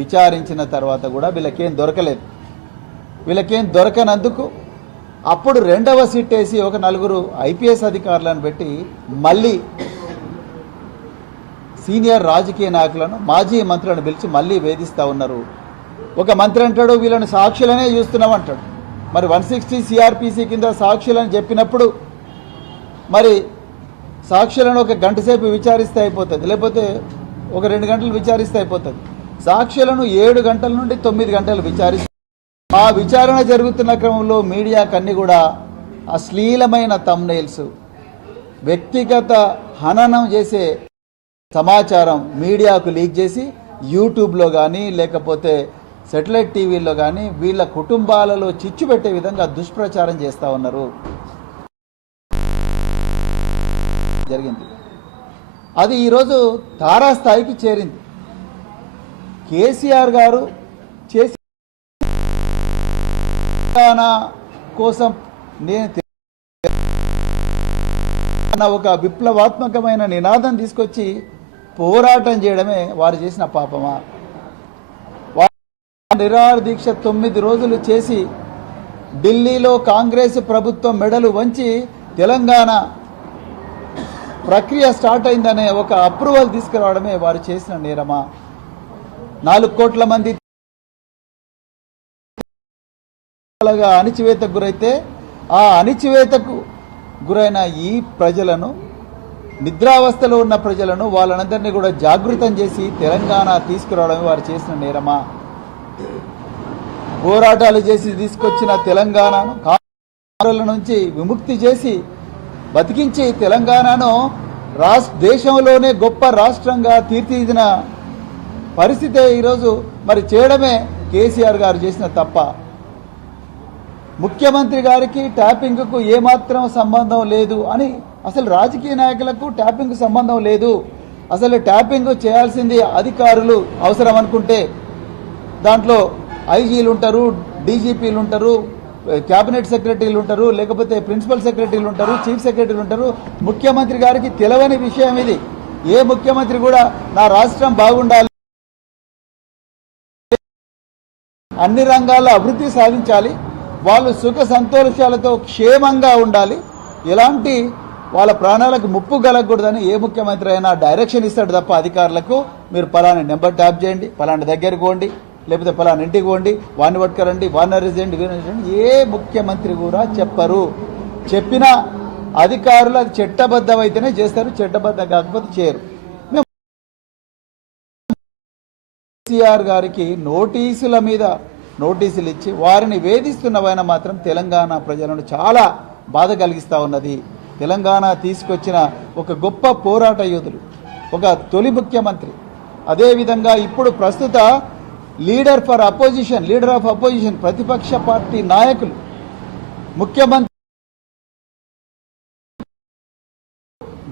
విచారించిన తర్వాత కూడా వీళ్ళకేం దొరకలేదు. వీళ్ళకేం దొరకనందుకు అప్పుడు రెండవ సీట్ వేసి ఒక నలుగురు ఐపీఎస్ అధికారులను పెట్టి మళ్ళీ సీనియర్ రాజకీయ నాయకులను మాజీ మంత్రులను పిలిచి మళ్ళీ వేధిస్తూ ఉన్నారు. ఒక మంత్రి అంటాడు వీళ్ళని సాక్షులనే చూస్తున్నాం అంటాడు. మరి వన్ సిక్స్టీ సిఆర్పిసి కింద సాక్షులని చెప్పినప్పుడు మరి సాక్షులను ఒక గంట సేపు విచారిస్తే అయిపోతుంది. లేకపోతే ఒక రెండు గంటలు విచారిస్తే అయిపోతుంది. సాక్షులను ఏడు గంటల నుండి తొమ్మిది గంటలు విచారిస్తారు ఆ విచారణ జరుగుతున్న క్రమంలో మీడియా కన్ని కూడా అశ్లీలమైన తమ్నైల్స్ వ్యక్తిగత హననం చేసే సమాచారం మీడియాకు లీక్ చేసి యూట్యూబ్లో కానీ లేకపోతే సెటిలైట్ టీవీల్లో కానీ వీళ్ళ కుటుంబాలలో చిచ్చు పెట్టే విధంగా దుష్ప్రచారం చేస్తూ ఉన్నారు. జరిగింది. అది ఈరోజు తారాస్థాయికి చేరింది. కేసీఆర్ గారు చేసి తెలంగాణ కోసం నేను ఒక విప్లవాత్మకమైన నినాదం తీసుకొచ్చి పోరాటం చేయడమే వారు చేసిన పాపమా? వారు నిరాహార దీక్ష తొమ్మిది రోజులు చేసి ఢిల్లీలో కాంగ్రెస్ ప్రభుత్వం మెడలు వంచి తెలంగాణ ప్రక్రియ స్టార్ట్ అయిందనే ఒక అప్రూవల్ తీసుకురావడమే వారు చేసిన నేరమా? నాలుగు కోట్ల మంది అణిచివేతకు గురైతే ఆ అణిచివేతకు గురైన ఈ ప్రజలను నిద్రావస్థలో ఉన్న ప్రజలను వాళ్ళందరినీ కూడా జాగృతం చేసి తెలంగాణ తీసుకురావడమే వారు చేసిన నేరమా? పోరాటాలు చేసి తీసుకొచ్చిన తెలంగాణను కారుల నుంచి విముక్తి చేసి బతికించి తెలంగాణను రాష్ట్ర దేశంలోనే గొప్ప రాష్ట్రంగా తీర్చిదిద్దిన పరిస్థితే ఈరోజు మరి చేయడమే కేసీఆర్ గారు చేసిన తప్ప. ముఖ్యమంత్రి గారికి ట్యాపింగ్కు ఏమాత్రం సంబంధం లేదు అని అసలు రాజకీయ నాయకులకు ట్యాపింగ్ సంబంధం లేదు. అసలు ట్యాపింగ్ చేయాల్సింది అధికారులు అవసరం అనుకుంటే దాంట్లో ఐజీలు ఉంటారు డీజీపీలు ఉంటారు క్యాబినెట్ సెక్రటరీలు ఉంటారు లేకపోతే ప్రిన్సిపల్ సెక్రటరీలు ఉంటారు చీఫ్ సెక్రటరీలు ఉంటారు. ముఖ్యమంత్రి గారికి తెలవని విషయం ఇది. ఏ ముఖ్యమంత్రి కూడా నా రాష్ట్రం బాగుండాలి అన్ని రంగాల్లో అభివృద్ధి సాధించాలి. వాళ్ళు సుఖ సంతోషాలతో క్షేమంగా ఉండాలి. ఎలాంటి వాళ్ళ ప్రాణాలకు ముప్పు కలగకూడదని ఏ ముఖ్యమంత్రి అయినా డైరెక్షన్ ఇస్తాడు తప్ప అధికారులకు. మీరు పలానా నెంబర్ ట్యాప్ చేయండి పలానా దగ్గరికి పోండి లేకపోతే పలానా ఇంటికి పోండి వాడిని పట్టుకరండి వాడిని అరెస్ట్ చేయండి వీరిని ఏ ముఖ్యమంత్రి కూడా చెప్పరు. చెప్పిన అధికారులు అది చట్టబద్ధమైతేనే చేస్తారు చట్టబద్ధం కాకపోతే చేయరు. కేసీఆర్ గారికి నోటీసుల మీద నోటీసులు ఇచ్చి వారిని వేధిస్తున్నవైనా మాత్రం తెలంగాణ ప్రజలను చాలా బాధ కలిగిస్తూ ఉన్నది. తెలంగాణ తీసుకొచ్చిన ఒక గొప్ప పోరాట యోధులు ఒక తొలి ముఖ్యమంత్రి. అదేవిధంగా ఇప్పుడు ప్రస్తుత leader for opposition leader of opposition ప్రతిపక్ష పార్టీ నాయకులు ముఖ్యమంత్రి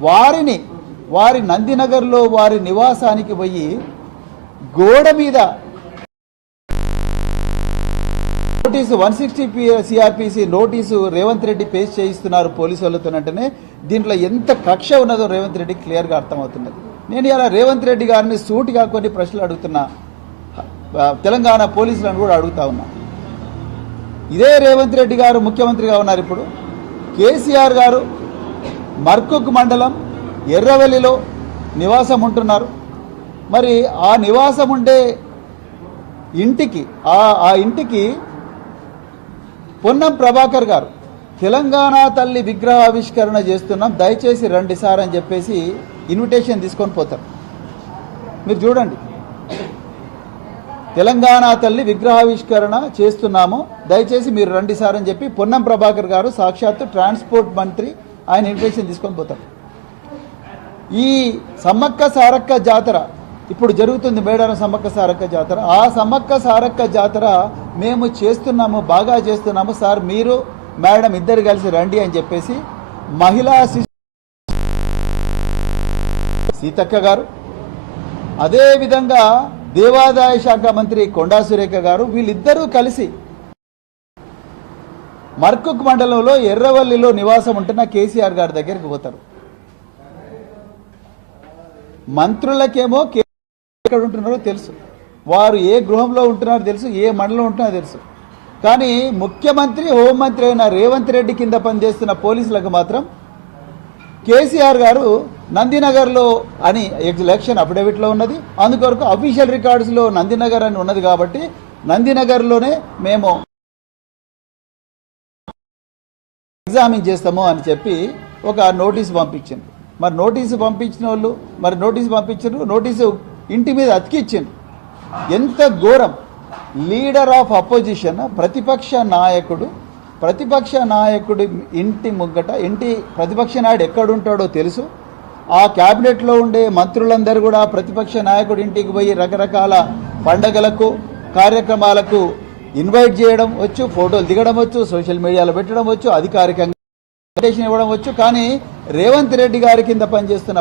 వారిని వారి నందినగర్లో వారి నివాసానికి పోయి గోడ మీద notice one sixty CrPC notice Revanth Reddy paste చేయిస్తున్నారు పోలీసు వాళ్ళతోనంటేనే దీంట్లో ఎంత కక్ష ఉన్నదో రేవంత్ రెడ్డి క్లియర్గా అర్థమవుతున్నది. నేను ఇలా రేవంత్ రెడ్డి గారిని సూటిగా కొన్ని ప్రశ్నలు అడుగుతున్నా. తెలంగాణ పోలీసులను కూడా అడుగుతా ఉన్నా. ఇదే రేవంత్ రెడ్డి గారు ముఖ్యమంత్రిగా ఉన్నారు ఇప్పుడు. కేసీఆర్ గారు మర్కుక్ మండలం ఎర్రవెల్లిలో నివాసం ఉంటున్నారు. మరి ఆ నివాసం ఉండే ఇంటికి ఆ ఆ ఇంటికి పొన్నం ప్రభాకర్ గారు తెలంగాణ తల్లి విగ్రహ ఆవిష్కరణ చేస్తున్నాం దయచేసి రండి సార్ అని చెప్పేసి ఇన్విటేషన్ తీసుకొని పోతారు మీరు చూడండి. తెలంగాణ తల్లి విగ్రహావిష్కరణ చేస్తున్నాము దయచేసి మీరు రండి సార్ అని చెప్పి పొన్నం ప్రభాకర్ గారు సాక్షాత్తు ట్రాన్స్పోర్ట్ మంత్రి ఆయన ఇన్విటేషన్ తీసుకొని పోతారు ఈ సమ్మక్క సారక్క జాతర ఇప్పుడు జరుగుతుంది మేడారం సమ్మక్క సారక్క జాతర. ఆ సమ్మక్క సారక్క జాతర మేము చేస్తున్నాము బాగా చేస్తున్నాము. సార్ మీరు మేడం ఇద్దరు కలిసి రండి అని చెప్పేసి మహిళా సీతక్క గారు అదేవిధంగా దేవాదాయ శాఖ మంత్రి కొండా సురేఖ గారు వీళ్ళిద్దరూ కలిసి మర్కుక్ మండలంలో ఎర్రవల్లిలో నివాసం ఉంటున్న కేసీఆర్ గారి దగ్గరికి పోతారు. మంత్రులకేమో కే- ఎక్కడ ఉంటున్నారో తెలుసు. వారు ఏ గృహంలో ఉంటున్నారో తెలుసు ఏ మండలం ఉంటున్నారో తెలుసు. కానీ ముఖ్యమంత్రి హోంమంత్రి అయిన రేవంత్ రెడ్డి కింద పనిచేస్తున్న పోలీసులకు మాత్రం కేసీఆర్ గారు నందినగర్లో అని ఎలక్షన్ అఫిడవిట్లో ఉన్నది. అందుకొరకు అఫీషియల్ రికార్డ్స్లో నందినగర్ అని ఉన్నది కాబట్టి నందినగర్లోనే మేము ఎగ్జామిన్ చేస్తాము అని చెప్పి ఒక నోటీసు పంపించింది. మరి నోటీసు పంపించిన వాళ్ళు మరి నోటీసు పంపించారు నోటీసు ఇంటి మీద అతికిచ్చింది. ఎంత ఘోరం. లీడర్ ఆఫ్ అపోజిషన్ ప్రతిపక్ష నాయకుడు ప్రతిపక్ష నాయకుడి ఇంటి ముగ్గట ఇంటి ప్రతిపక్ష నాయుడు ఎక్కడుంటాడో తెలుసు. ఆ క్యాబినెట్లో ఉండే మంత్రులందరూ కూడా ప్రతిపక్ష నాయకుడి ఇంటికి పోయి రకరకాల పండగలకు కార్యక్రమాలకు ఇన్వైట్ చేయడం వచ్చు ఫోటోలు దిగడం వచ్చు సోషల్ మీడియాలో పెట్టడం వచ్చు అధికారికంగా ఇవ్వడం వచ్చు. కానీ రేవంత్ రెడ్డి గారి కింద పనిచేస్తున్న